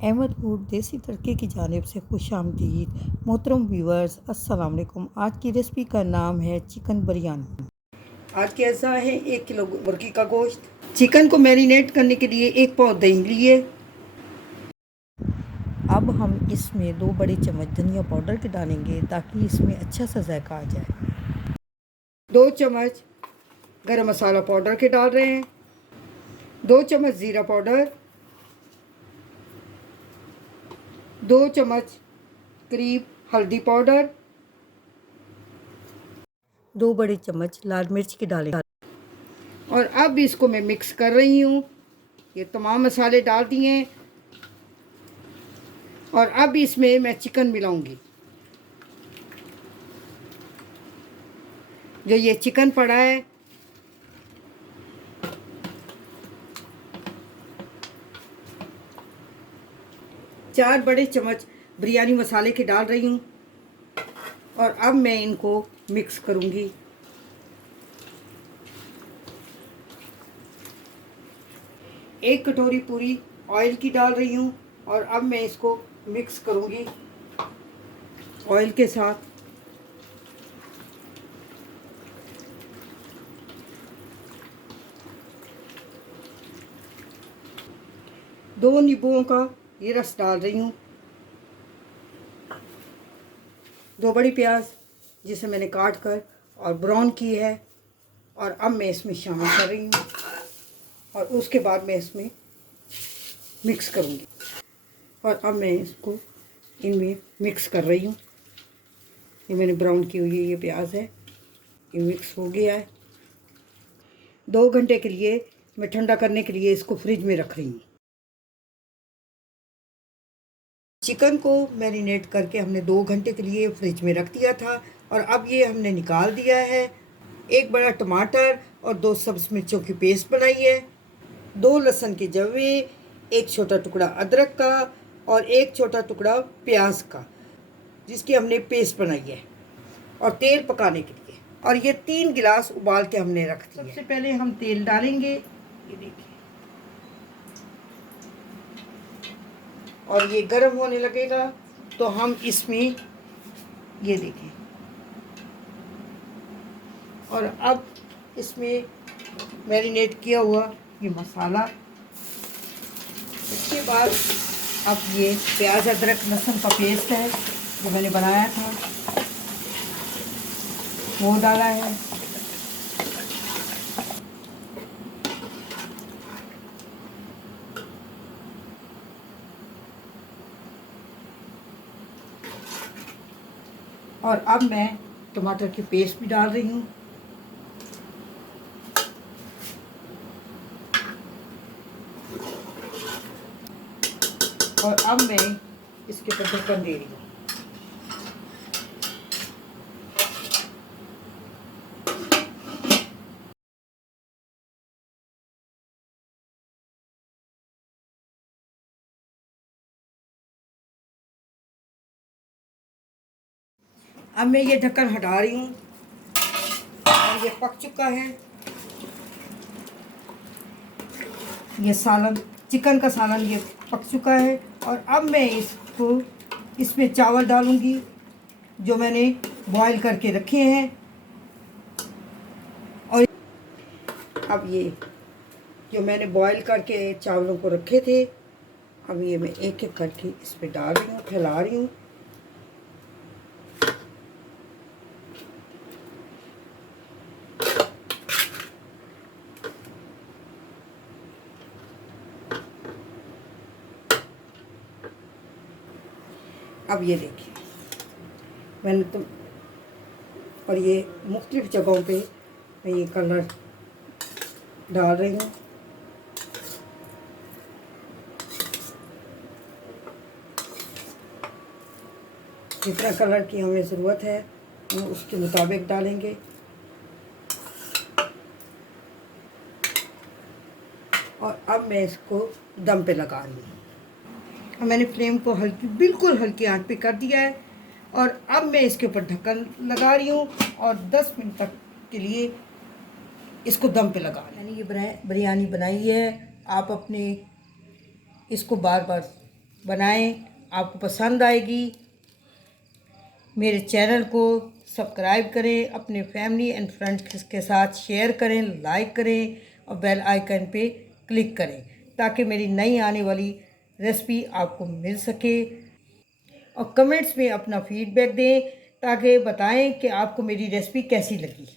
Ahmad food देसी तड़के की जानिब से खुशामदीद मोहतरम व्यूअर्स, अस्सलाम वालेकुम। आज की रेसिपी का नाम है चिकन बिरयानी। आज के अज्जा है 1 किलो मुर्गी का गोश्त। चिकन को मैरिनेट करने के लिए 1 पाव दही लिए। अब हम इसमें 2 बड़े चम्मच धनिया पाउडर के डालेंगे ताकि इसमें अच्छा सा जायका आ जाए। 2 चम्मच गरम मसाला पाउडर के डाल रहे हैं। 2 चम्मच ज़ीरा पाउडर, 2 चम्मच करीब हल्दी पाउडर, 2 बड़े चम्मच लाल मिर्च के डालें। और अब इसको मैं मिक्स कर रही हूँ। ये तमाम मसाले डाल दिए और अब इसमें मैं चिकन मिलाऊंगी। जो ये चिकन पड़ा है, चार बड़े चम्मच बिरयानी मसाले के डाल रही हूँ और अब मैं इनको मिक्स करूँगी। एक कटोरी पूरी ऑयल की डाल रही हूँ और अब मैं इसको मिक्स करूँगी ऑयल के साथ। दो नींबुओं का ये रस डाल रही हूँ। 2 बड़ी प्याज जिसे मैंने काट कर और ब्राउन की है और अब मैं इसमें शामिल कर रही हूँ और उसके बाद मैं इसमें मिक्स करूँगी। और अब मैं इसको इनमें मिक्स कर रही हूँ। ये मैंने ब्राउन की हुई ये प्याज है, ये मिक्स हो गया है। 2 घंटे के लिए मैं ठंडा करने के लिए इसको फ्रिज में रख रही हूँ। चिकन को मैरिनेट करके हमने 2 घंटे के लिए फ्रिज में रख दिया था और अब ये हमने निकाल दिया है। 1 बड़ा टमाटर और 2 सब्ज़ मिर्चों की पेस्ट बनाई है, 2 लहसुन के जवे, 1 छोटा टुकड़ा अदरक का और 1 छोटा टुकड़ा प्याज का, जिसकी हमने पेस्ट बनाई है, और तेल पकाने के लिए। और ये 3 गिलास उबाल के हमने रख दिए। सबसे पहले हम तेल डालेंगे, ये देखिए, और ये गर्म होने लगेगा तो हम इसमें ये देखें। और अब इसमें मैरिनेट किया हुआ ये मसाला, इसके बाद अब ये प्याज अदरक लहसुन का पेस्ट है जो मैंने बनाया था वो डाला है। और अब मैं टमाटर की पेस्ट भी डाल रही हूँ। और अब मैं इसके ऊपर ढक्कन दे रही हूँ। अब मैं ये ढक्कन हटा रही हूँ और ये पक चुका है। ये सालन, चिकन का सालन ये पक चुका है। और अब मैं इसमें चावल डालूँगी जो मैंने बॉईल करके रखे हैं। और अब ये जो मैंने बॉईल करके चावलों को रखे थे, अब ये मैं एक एक करके इस पर डाल रही हूँ, फैला रही हूँ। अब ये देखिए मैंने तो, और ये मुख्तलिफ़ जगहों पे मैं ये कलर डाल रही हूँ। जितना कलर की हमें ज़रूरत है हम उसके मुताबिक डालेंगे। और अब मैं इसको दम पे लगा रही हूँ। और मैंने फ्लेम को हल्की, बिल्कुल हल्की आंच पे कर दिया है। और अब मैं इसके ऊपर ढक्कन लगा रही हूँ और 10 मिनट तक के लिए इसको दम पे लगा। मैंने ये बिरयानी बनाई है। आप अपने इसको बार बार बनाएं, आपको पसंद आएगी। मेरे चैनल को सब्सक्राइब करें, अपने फैमिली एंड फ्रेंड्स के साथ शेयर करें, लाइक करें और बेल आइकन पे क्लिक करें ताकि मेरी नई आने वाली रेसिपी आपको मिल सके। और कमेंट्स में अपना फीडबैक दें ताकि बताएं कि आपको मेरी रेसिपी कैसी लगी।